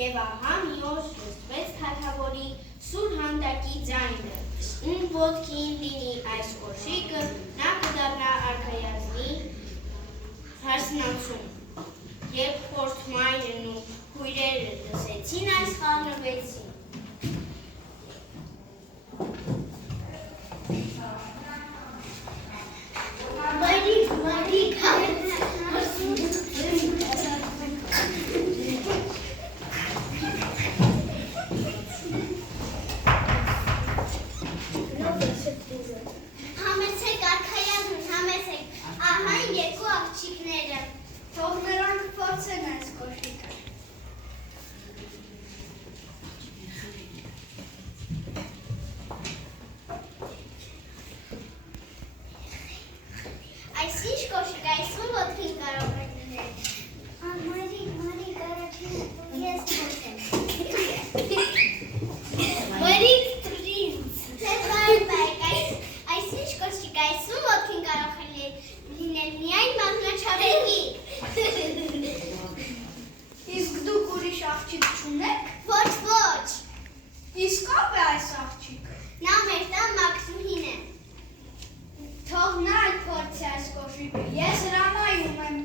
Եվ ահա մի օր լսվեց թագավորի սուր հանդակի ձայնը, ում ոտքին լինի այս կոշիկը, նա կդառնա արքայազնի հարսնացուն։ Երբ խորթմայրն ու քույրերը լսեցին այս, խառնվեցին։ Համեցեք արքայազն, համեցեք, ահա իմ երկու աղջիկները, թող նրանք փորձեն այս կոշիկը։ Այս ինչ կոշիկ, այս ում ոտքին կարող է լինել։ Մարիկ, առաջին ես փորձեմ։ Մարիկ Պրինց։ Բայց այս ինչ կոշիկ, այս ում ոտքին կարող է լինել միայն մատնաչավեկի։ Իսկ դուք ուրիշ աղջիկ չունեք։ Ոչ։ Իսկ ով է այս աղջիկը։ Նա մեր տան Մաքսիմին է։ Թող նա այդ փորձի այս կոշիկը, ես հրամայում եմ։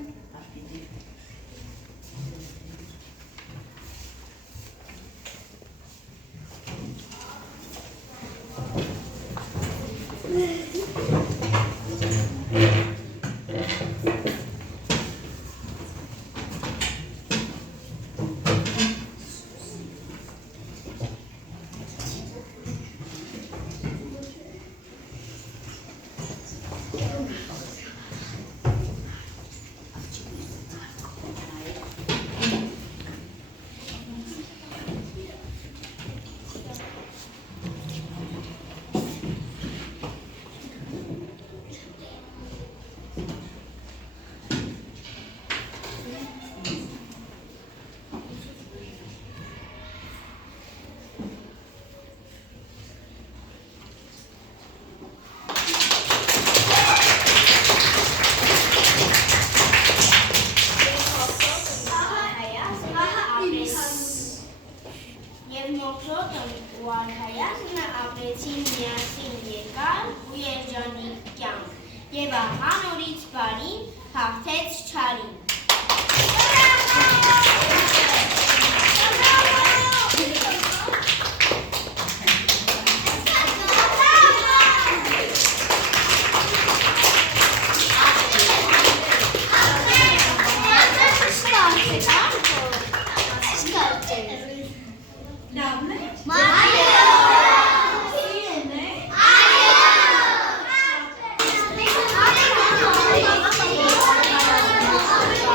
Եվ մոքրոտն ու արքայազնը ապրեցին միասին երկար ու երջանիկ կյանք, և ահա նորից բարին հաղթեց չարին։